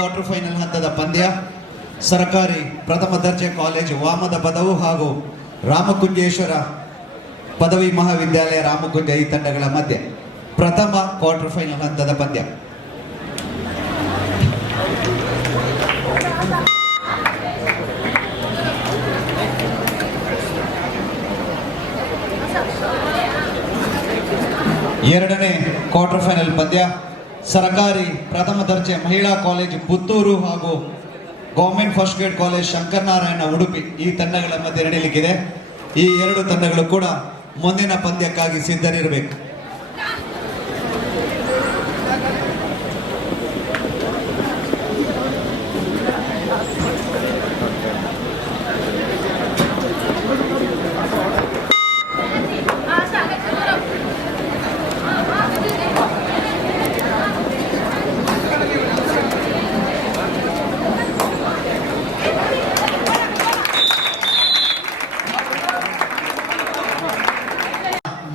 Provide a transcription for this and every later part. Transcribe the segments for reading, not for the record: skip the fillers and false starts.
Quarter final ಹಂತದ ಪಂದ್ಯ ಸರ್ಕಾರಿ ಪ್ರಥಮ ದರ್ಜೆ ಕಾಲೇಜು ವಾಮದಪದವು ಹಾಗೂ ರಾಮಕುಂಜೇಶ್ವರ ಪದವಿ ಮಹಾವಿದ್ಯಾಲಯ ರಾಮಕುಂಜ ಈ ತಂಡಗಳ ಮಧ್ಯೆ ಪ್ರಥಮ ಕ್ವಾರ್ಟರ್ ಫೈನಲ್ ಹಂತದ ಪಂದ್ಯ. ಎರಡನೇ ಕ್ವಾರ್ಟರ್ ಫೈನಲ್ ಪಂದ್ಯ ಸರ್ಕಾರಿ ಪ್ರಥಮ ದರ್ಜೆ ಮಹಿಳಾ ಕಾಲೇಜು ಪುತ್ತೂರು ಹಾಗೂ government first grade college Shankaranarayana ಉಡುಪಿ ಈ ತಂಡಗಳ ಮಧ್ಯೆ ನಡೆಯಲಿಕ್ಕಿದೆ. ಈ ಎರಡು ತಂಡಗಳು ಕೂಡ ಮುಂದಿನ ಪಂದ್ಯಕ್ಕಾಗಿ ಸಿದ್ಧರಿರಬೇಕು.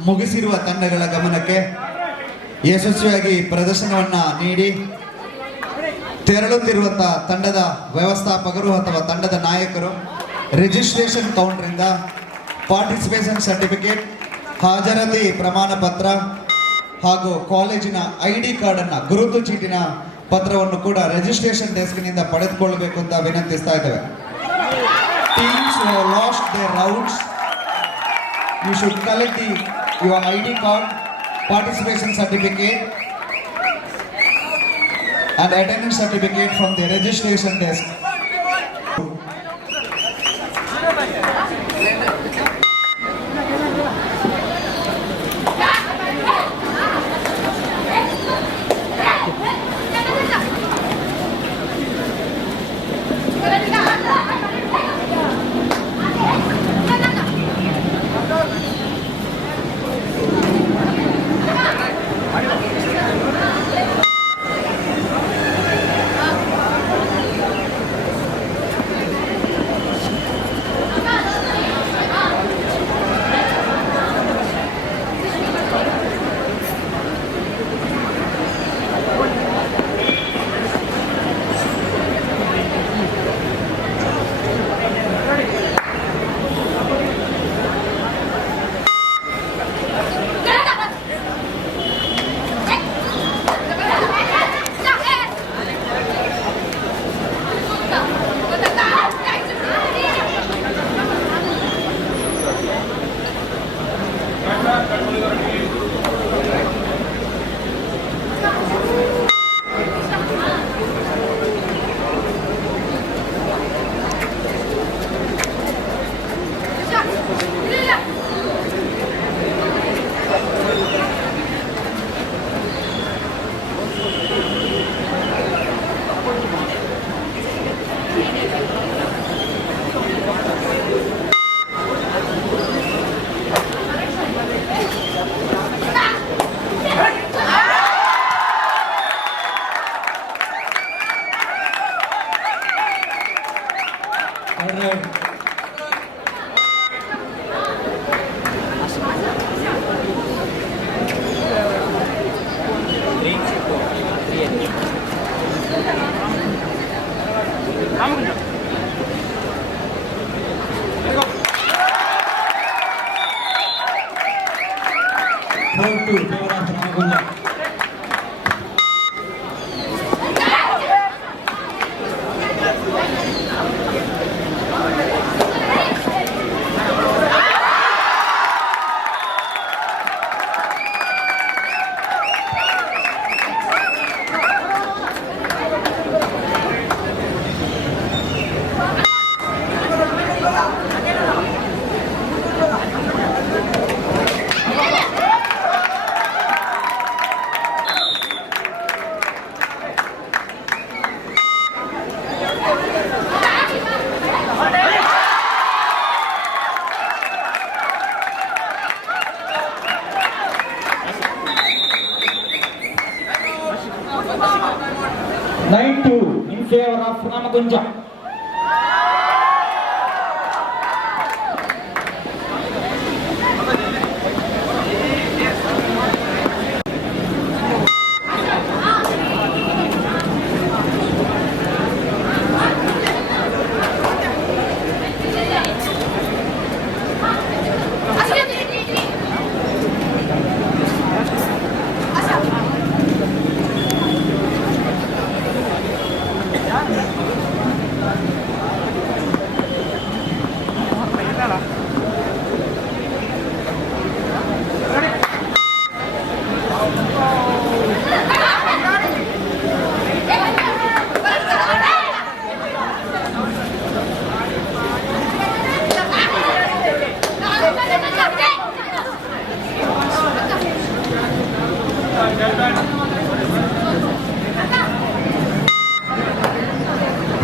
ಮುಗಿಸಿರುವ ತಂಡಗಳ ಗಮನಕ್ಕೆ ಯಶಸ್ವಿಯಾಗಿ ಪ್ರದರ್ಶನವನ್ನ ನೀಡಿ ತೆರಳುತ್ತಿರುವಂತಹ ತಂಡದ ವ್ಯವಸ್ಥಾಪಕರು ಅಥವಾ ತಂಡದ ನಾಯಕರು ರಿಜಿಸ್ಟ್ರೇಷನ್ ಕೌಂಟರಿಂದ ಪಾರ್ಟಿಸಿಪೇಷನ್ ಸರ್ಟಿಫಿಕೇಟ್, ಹಾಜರಾತಿ ಪ್ರಮಾಣ ಪತ್ರ ಹಾಗೂ ಕಾಲೇಜಿನ ID ಕಾರ್ಡ್ ಅನ್ನ ಗುರುತು ಚೀಟಿನ ಪತ್ರವನ್ನು ಕೂಡ ರಿಜಿಸ್ಟ್ರೇಷನ್ ಡೆಸ್ಕ್ನಿಂದ ಪಡೆದುಕೊಳ್ಳಬೇಕು ಅಂತ ವಿನಂತಿಸ್ತಾ ಇದ್ದೇವೆ. Teams who have lost their rounds, you should collect your ID card, participation certificate and attendance certificate from the registration desk. Ramakunja. In favor of Ramakunja.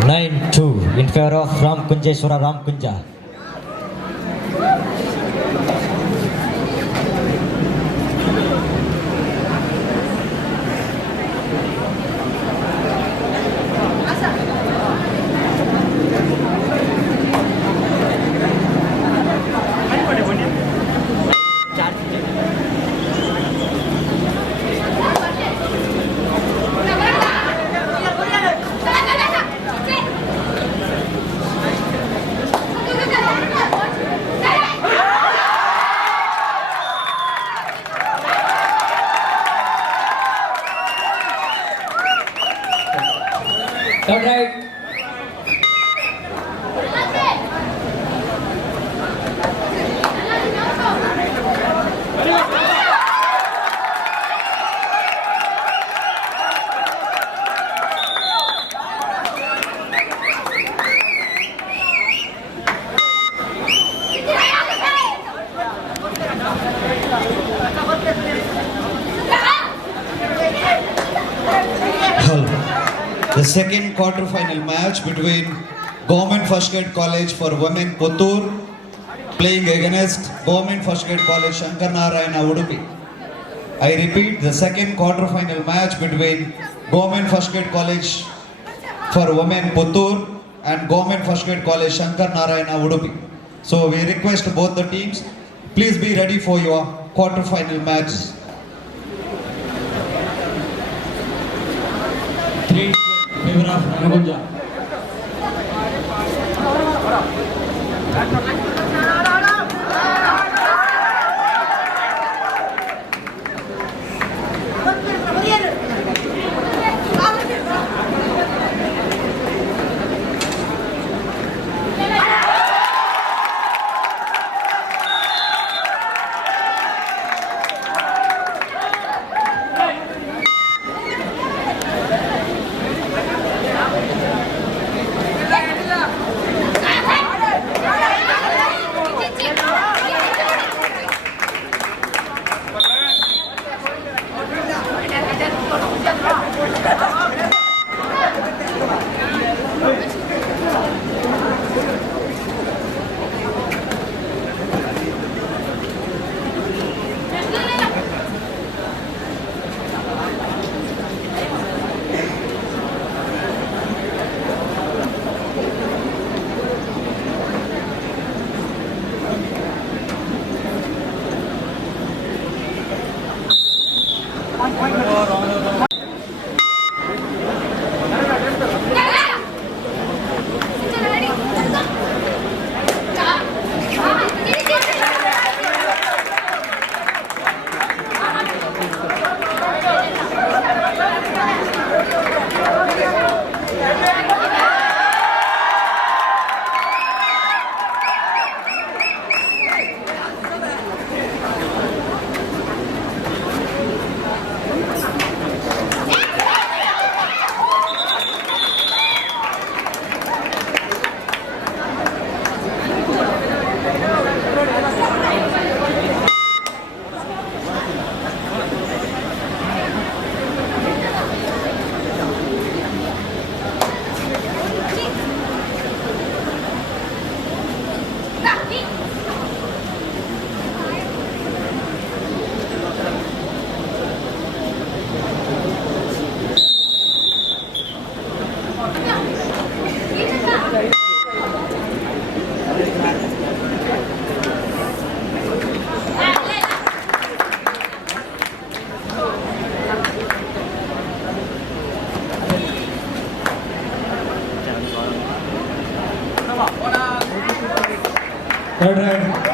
9-2 in favor of Ramakunja Ramakunja. Third right. The second quarter-final match between Government First Grade College for Women Puttur playing against Government First Grade College Shankarnarayana Udupi. I repeat, the second quarter-final match between Government First Grade College for Women Puttur and Government First Grade College Shankarnarayana Udupi. So we request both the teams, please be ready for your quarter-final match. 3 favor of Ramakunja. Third right.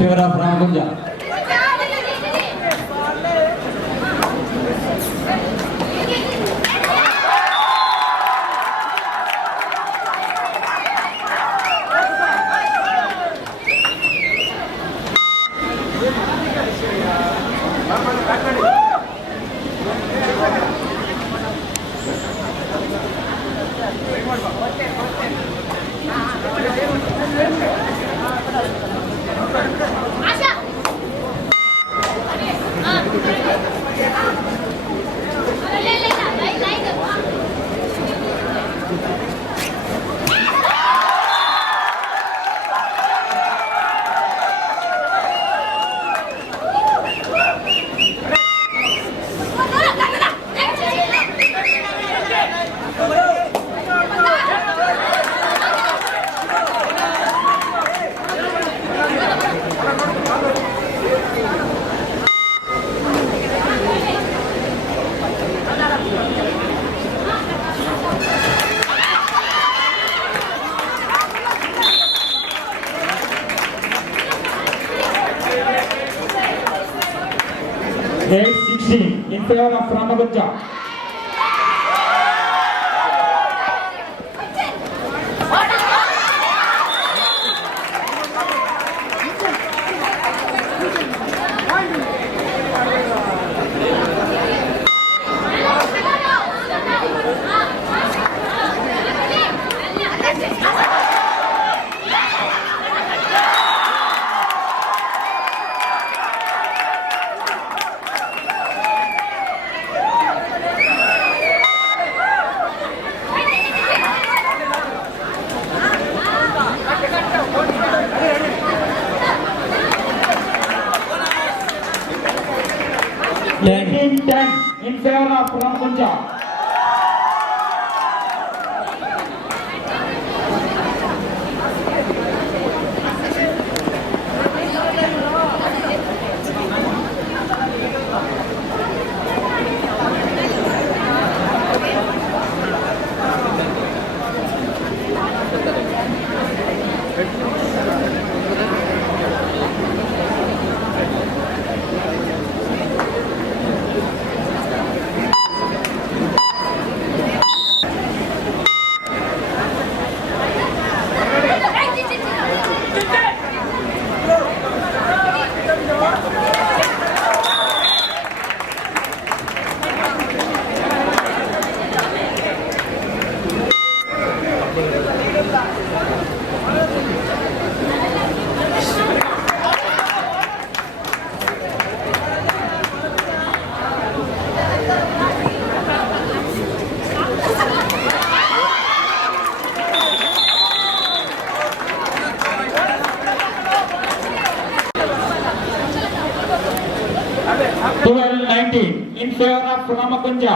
Favor of Ramakunja. 8-16 in favor of Ramakunja. In favor of Ramakunja. In favor of Ramakunja.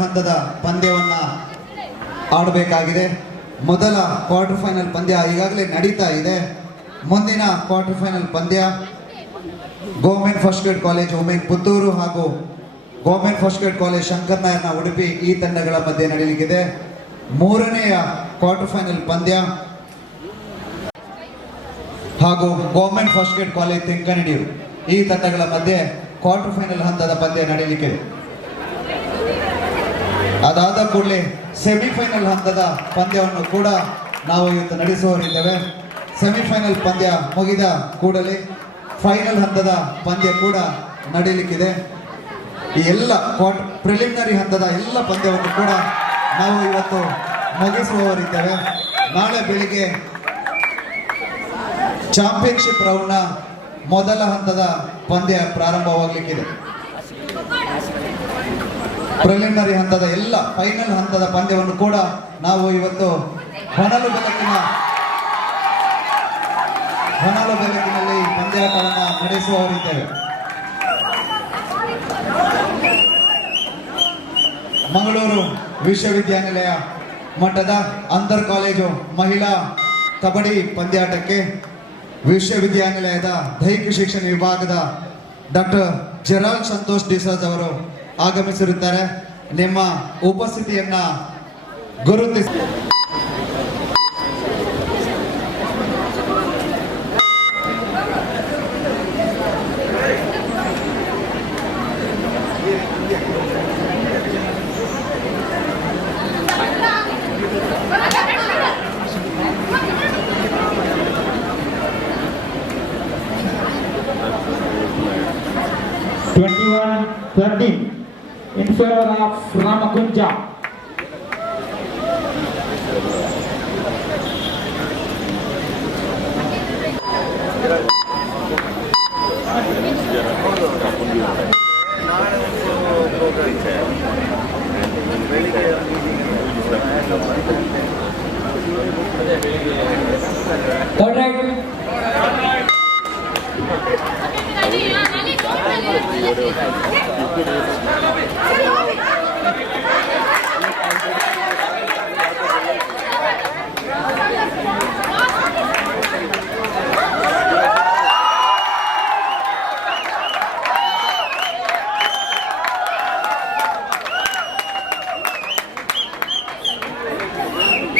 ಹಂತದ ಪಂದ್ಯವನ್ನ ಆಡಬೇಕಾಗಿದೆ. ಮೊದಲ quarter final ಪಂದ್ಯ ಈಗಾಗಲೇ ನಡೀತಾ ಇದೆ. ಮುಂದಿನ quarter final ಪಂದ್ಯ government first grade college women Puttur ಹಾಗೂ ಗೌರ್ಮೆಂಟ್ ಫಸ್ಟ್ ಗ್ರೇಡ್ ಕಾಲೇಜ್ ಶಂಕರನಾಯರ್ನ ಉಡುಪಿ ಈ ತಂಡಗಳ ಮಧ್ಯೆ ನಡೆಯಲಿದೆ. ಮೂರನೆಯ ಕ್ವಾರ್ಟರ್ ಫೈನಲ್ ಪಂದ್ಯ ಹಾಗೂ ಗೌರ್ಮೆಂಟ್ ಫಸ್ಟ್ ಗ್ರೇಡ್ ಕಾಲೇಜ್ ತೆಂಕನಡಿಯು ಈ ತಂಡಗಳ ಮಧ್ಯೆ ಕ್ವಾರ್ಟರ್ ಫೈನಲ್ ಹಂತದ ಪಂದ್ಯ ನಡೆಯಲಿದೆ. ಅದಾದ ಕೂಡಲೇ ಸೆಮಿಫೈನಲ್ ಹಂತದ ಪಂದ್ಯವನ್ನು ಕೂಡ ನಾವು ಇವತ್ತು ನಡೆಸುವವರಿದ್ದೇವೆ. ಸೆಮಿಫೈನಲ್ ಪಂದ್ಯ ಮುಗಿದ ಕೂಡಲೇ ಫೈನಲ್ ಹಂತದ ಪಂದ್ಯ ಕೂಡ ನಡೆಯಲಿಕ್ಕಿದೆ. ಈ ಎಲ್ಲ ಪ್ರಿಲಿಮಿನರಿ ಹಂತದ ಎಲ್ಲ ಪಂದ್ಯವನ್ನು ಕೂಡ ನಾವು ಇವತ್ತು ಮುಗಿಸುವವರಿದ್ದೇವೆ. ನಾಳೆ ಬೆಳಿಗ್ಗೆ ಚಾಂಪಿಯನ್ಶಿಪ್ ರೌಂಡ್ನ ಮೊದಲ ಹಂತದ ಪಂದ್ಯ ಪ್ರಾರಂಭವಾಗಲಿಕ್ಕಿದೆ. ಪ್ರಿಲಿಮಿನರಿ ಹಂತದ ಎಲ್ಲ ಫೈನಲ್ ಹಂತದ ಪಂದ್ಯವನ್ನು ಕೂಡ ನಾವು ಇವತ್ತು ಹೊನಲು ಬೆಳಕಿನಲ್ಲಿ ಪಂದ್ಯಾಟವನ್ನು ನಡೆಸುವವರಿದ್ದೇವೆ. ಮಂಗಳೂರು ವಿಶ್ವವಿದ್ಯಾನಿಲಯ ಮಟ್ಟದ ಅಂತರ್ ಕಾಲೇಜು ಮಹಿಳಾ ಕಬಡ್ಡಿ ಪಂದ್ಯಾಟಕ್ಕೆ ವಿಶ್ವವಿದ್ಯಾನಿಲಯದ ದೈಹಿಕ ಶಿಕ್ಷಣ ವಿಭಾಗದ ಡಾಕ್ಟರ್ ಜೆರಾಲ್ ಸಂತೋಷ್ ಡಿಸೋಜ್ ಅವರು ಆಗಮಿಸಿರುತ್ತಾರೆ. ನಿಮ್ಮ ಉಪಸ್ಥಿತಿಯನ್ನ ಗುರುತಿಸಿ 13 in favor of Ramakunja. All right.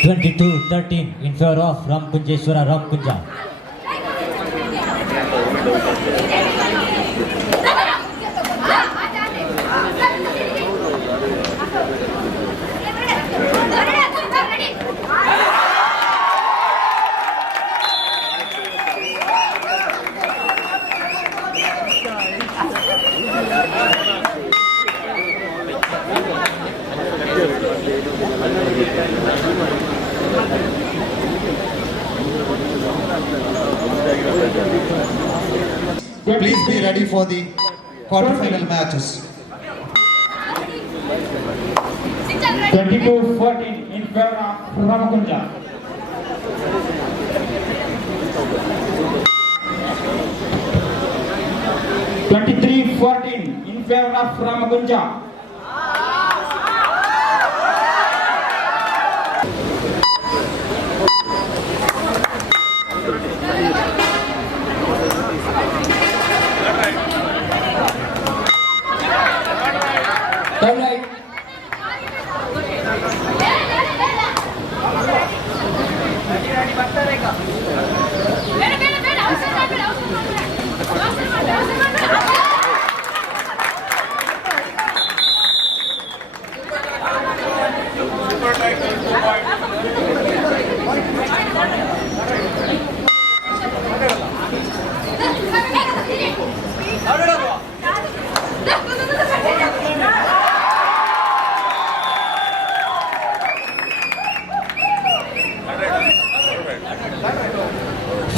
(22-13) in favor of Ramakunjeshwara Ramakunja. Please be ready for the quarterfinal matches. 22-14 in favor of Ramakunja. 23-14 in favor of Ramakunja.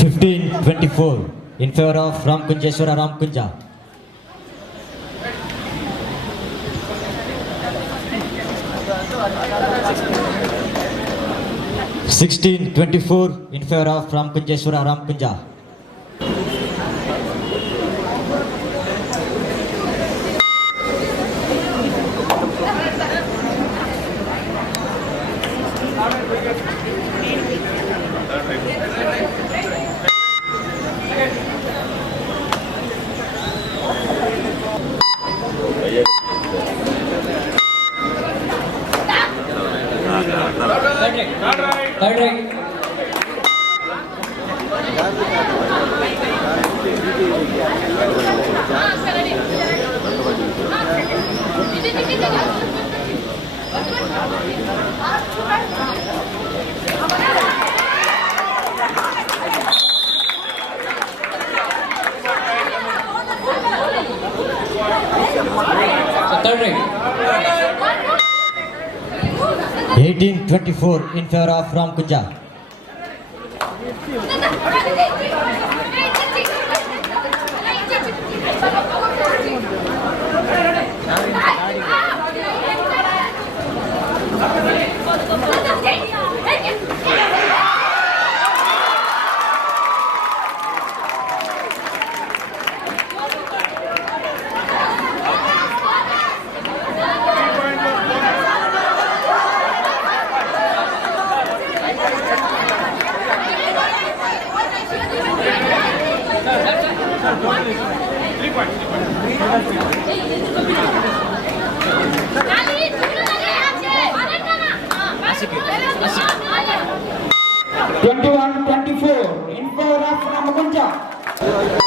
15-24 in favor of Ramakunjeshwara Ramakunja. 16-24 in favor of Ramakunjeshwara Ramakunja. 18-24 in favor of Ramakunja. 21-24 in favor of Ramakunja. 21-24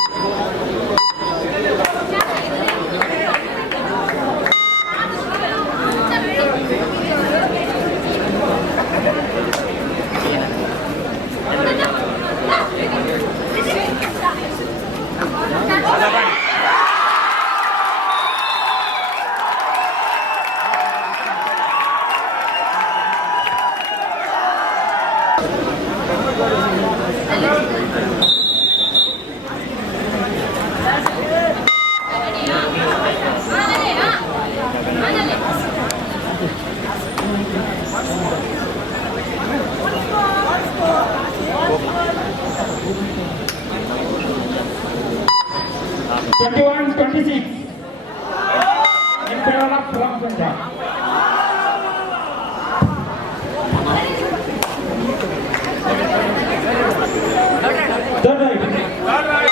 In favor of Ramakunja. Third right.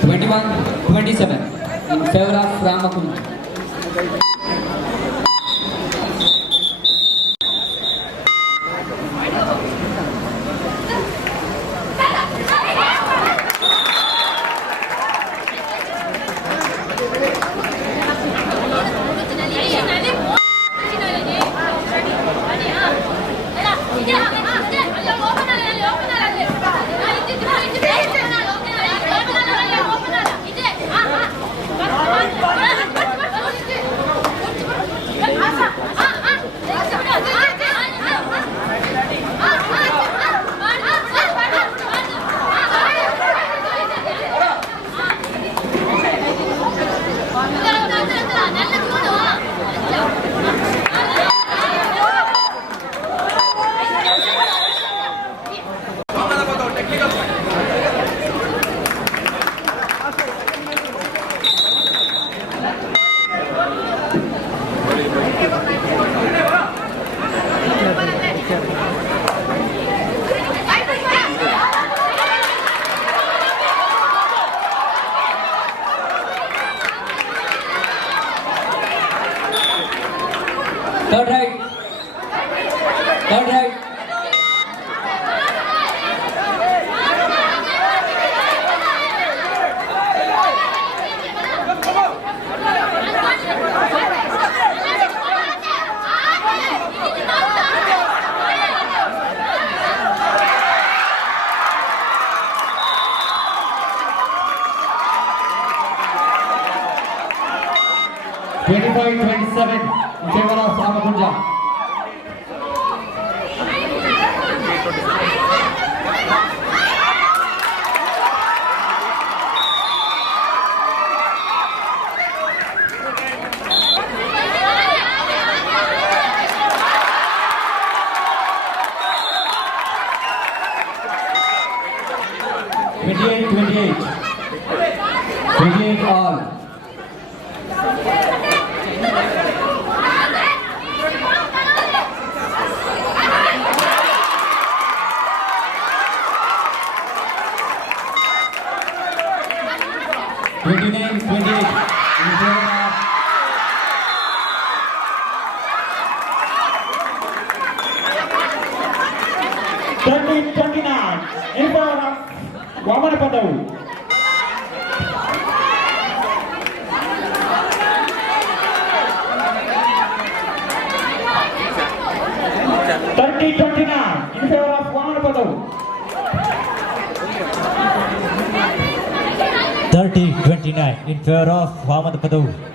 21-27 in favor of Ramakunja. Third right. Third right. (25-27) in favor of Ramakunja. (28 all). In favor of Vamadapadavu. 30-29 in favor of Vamadapadavu. 30-29 in favor of Vamadapadavu.